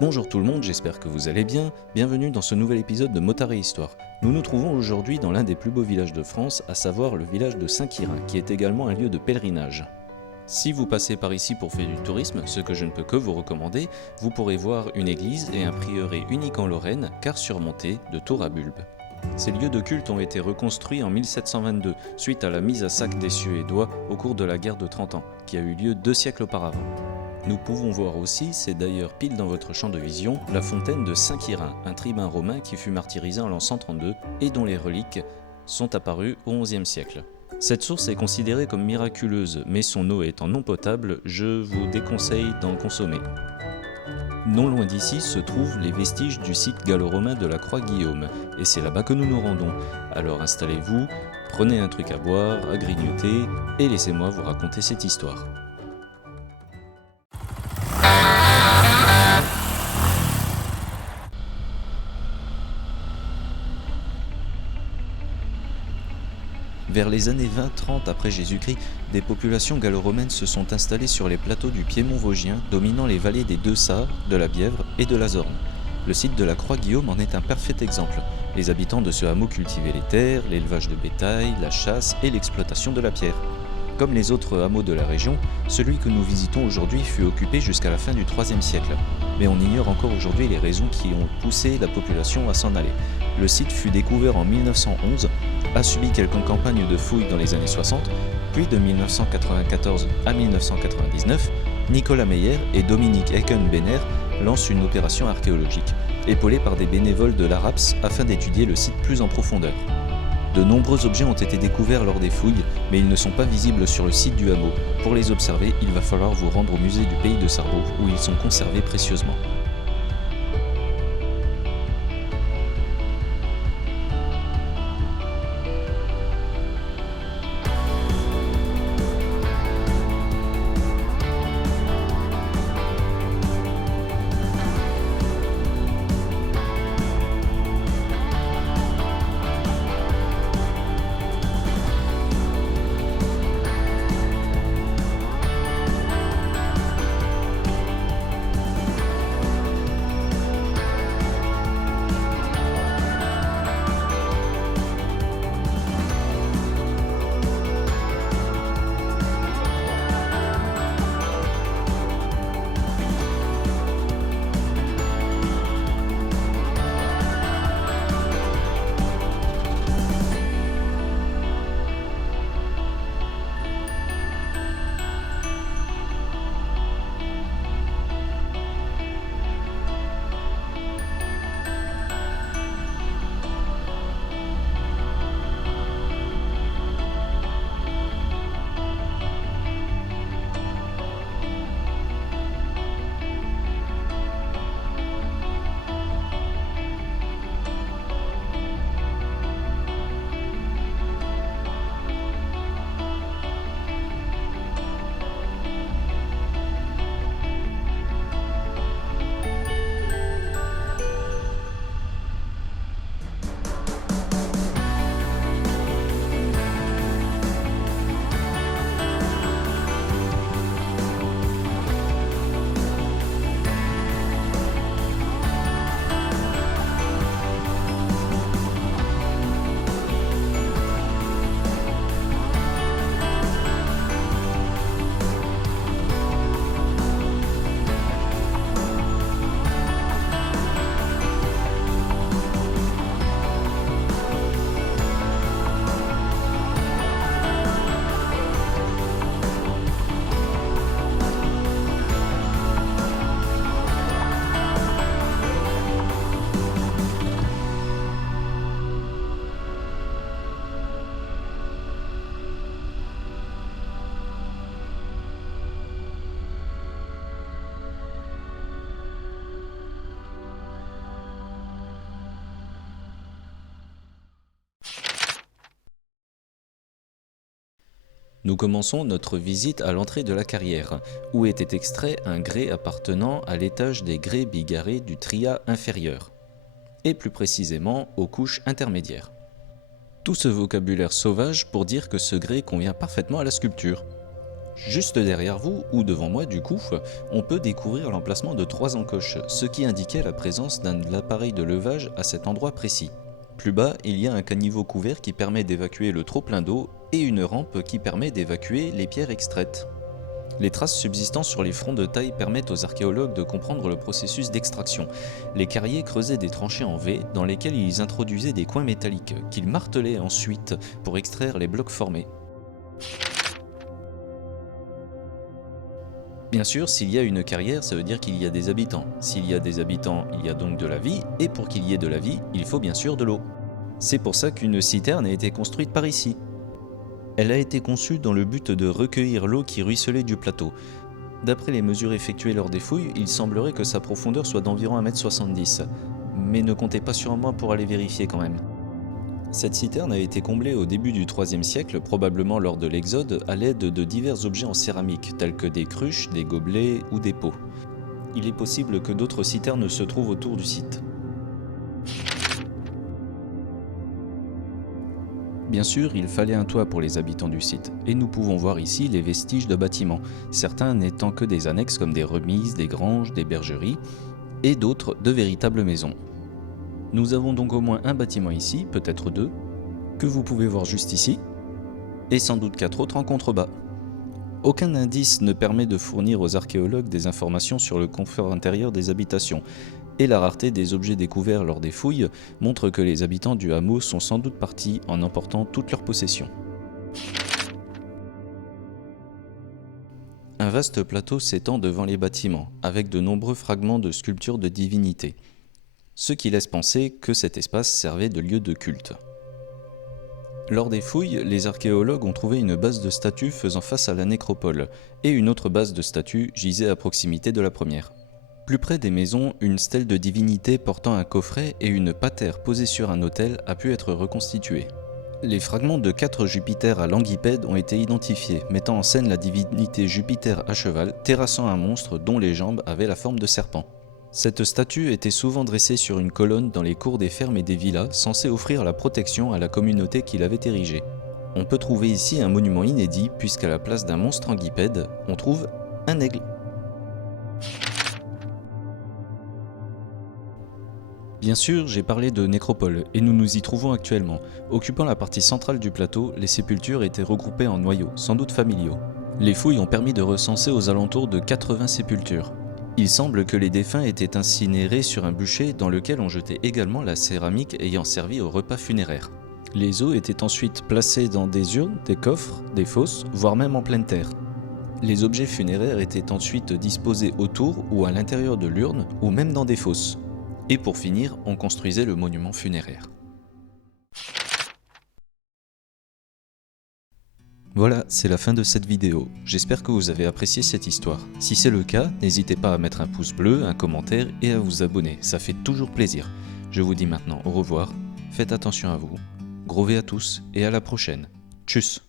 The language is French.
Bonjour tout le monde, j'espère que vous allez bien. Bienvenue dans ce nouvel épisode de Motard et Histoire. Nous nous trouvons aujourd'hui dans l'un des plus beaux villages de France, à savoir le village de Saint-Quirin, qui est également un lieu de pèlerinage. Si vous passez par ici pour faire du tourisme, ce que je ne peux que vous recommander, vous pourrez voir une église et un prieuré unique en Lorraine, car surmontés de tours à bulbes. Ces lieux de culte ont été reconstruits en 1722, suite à la mise à sac des Suédois au cours de la guerre de 30 ans, qui a eu lieu 2 siècles auparavant. Nous pouvons voir aussi, c'est d'ailleurs pile dans votre champ de vision, la fontaine de Saint-Quirin, un tribun romain qui fut martyrisé en l'an 132 et dont les reliques sont apparues au XIe siècle. Cette source est considérée comme miraculeuse, mais son eau étant non potable, je vous déconseille d'en consommer. Non loin d'ici se trouvent les vestiges du site gallo-romain de la Croix-Guillaume, et c'est là-bas que nous nous rendons. Alors installez-vous, prenez un truc à boire, à grignoter, et laissez-moi vous raconter cette histoire. Vers les années 20-30 après Jésus-Christ, des populations gallo-romaines se sont installées sur les plateaux du Piémont vosgien, dominant les vallées des Deux Sarres, de la Bièvre et de la Zorne. Le site de la Croix-Guillaume en est un parfait exemple. Les habitants de ce hameau cultivaient les terres, l'élevage de bétail, la chasse et l'exploitation de la pierre. Comme les autres hameaux de la région, celui que nous visitons aujourd'hui fut occupé jusqu'à la fin du IIIe siècle. Mais on ignore encore aujourd'hui les raisons qui ont poussé la population à s'en aller. Le site fut découvert en 1911, a subi quelques campagnes de fouilles dans les années 60, puis de 1994 à 1999, Nicolas Meyer et Dominique Eckenbenner lancent une opération archéologique, épaulée par des bénévoles de l'ARAPS afin d'étudier le site plus en profondeur. De nombreux objets ont été découverts lors des fouilles, mais ils ne sont pas visibles sur le site du hameau. Pour les observer, il va falloir vous rendre au musée du Pays de Sarrebourg, où ils sont conservés précieusement. Nous commençons notre visite à l'entrée de la carrière, où était extrait un grès appartenant à l'étage des grès bigarrés du tria inférieur, et plus précisément aux couches intermédiaires. Tout ce vocabulaire sauvage pour dire que ce grès convient parfaitement à la sculpture. Juste derrière vous, ou devant moi du coup, on peut découvrir l'emplacement de 3 encoches, ce qui indiquait la présence d'un appareil de levage à cet endroit précis. Plus bas, il y a un caniveau couvert qui permet d'évacuer le trop-plein d'eau et une rampe qui permet d'évacuer les pierres extraites. Les traces subsistant sur les fronts de taille permettent aux archéologues de comprendre le processus d'extraction. Les carriers creusaient des tranchées en V dans lesquelles ils introduisaient des coins métalliques qu'ils martelaient ensuite pour extraire les blocs formés. Bien sûr, s'il y a une carrière, ça veut dire qu'il y a des habitants. S'il y a des habitants, il y a donc de la vie, et pour qu'il y ait de la vie, il faut bien sûr de l'eau. C'est pour ça qu'une citerne a été construite par ici. Elle a été conçue dans le but de recueillir l'eau qui ruisselait du plateau. D'après les mesures effectuées lors des fouilles, il semblerait que sa profondeur soit d'environ 1,70 m, mais ne comptez pas sur moi pour aller vérifier quand même. Cette citerne a été comblée au début du IIIe siècle, probablement lors de l'Exode, à l'aide de divers objets en céramique, tels que des cruches, des gobelets ou des pots. Il est possible que d'autres citernes se trouvent autour du site. Bien sûr, il fallait un toit pour les habitants du site, et nous pouvons voir ici les vestiges de bâtiments, certains n'étant que des annexes comme des remises, des granges, des bergeries, et d'autres de véritables maisons. Nous avons donc au moins un bâtiment ici, peut-être 2, que vous pouvez voir juste ici, et sans doute 4 autres en contrebas. Aucun indice ne permet de fournir aux archéologues des informations sur le confort intérieur des habitations, et la rareté des objets découverts lors des fouilles montre que les habitants du hameau sont sans doute partis en emportant toutes leurs possessions. Un vaste plateau s'étend devant les bâtiments, avec de nombreux fragments de sculptures de divinités, ce qui laisse penser que cet espace servait de lieu de culte. Lors des fouilles, les archéologues ont trouvé une base de statues faisant face à la nécropole, et une autre base de statues gisait à proximité de la première. Plus près des maisons, une stèle de divinité portant un coffret et une patère posée sur un autel a pu être reconstituée. Les fragments de 4 Jupiters à languipède ont été identifiés, mettant en scène la divinité Jupiter à cheval, terrassant un monstre dont les jambes avaient la forme de serpent. Cette statue était souvent dressée sur une colonne dans les cours des fermes et des villas, censée offrir la protection à la communauté qui l'avait érigée. On peut trouver ici un monument inédit, puisqu'à la place d'un monstre anguipède, on trouve un aigle. Bien sûr, j'ai parlé de nécropole, et nous nous y trouvons actuellement. Occupant la partie centrale du plateau, les sépultures étaient regroupées en noyaux, sans doute familiaux. Les fouilles ont permis de recenser aux alentours de 80 sépultures. Il semble que les défunts étaient incinérés sur un bûcher dans lequel on jetait également la céramique ayant servi au repas funéraire. Les os étaient ensuite placés dans des urnes, des coffres, des fosses, voire même en pleine terre. Les objets funéraires étaient ensuite disposés autour ou à l'intérieur de l'urne, ou même dans des fosses. Et pour finir, on construisait le monument funéraire. Voilà, c'est la fin de cette vidéo. J'espère que vous avez apprécié cette histoire. Si c'est le cas, n'hésitez pas à mettre un pouce bleu, un commentaire et à vous abonner, ça fait toujours plaisir. Je vous dis maintenant au revoir, faites attention à vous, gros V à tous et à la prochaine. Tchuss.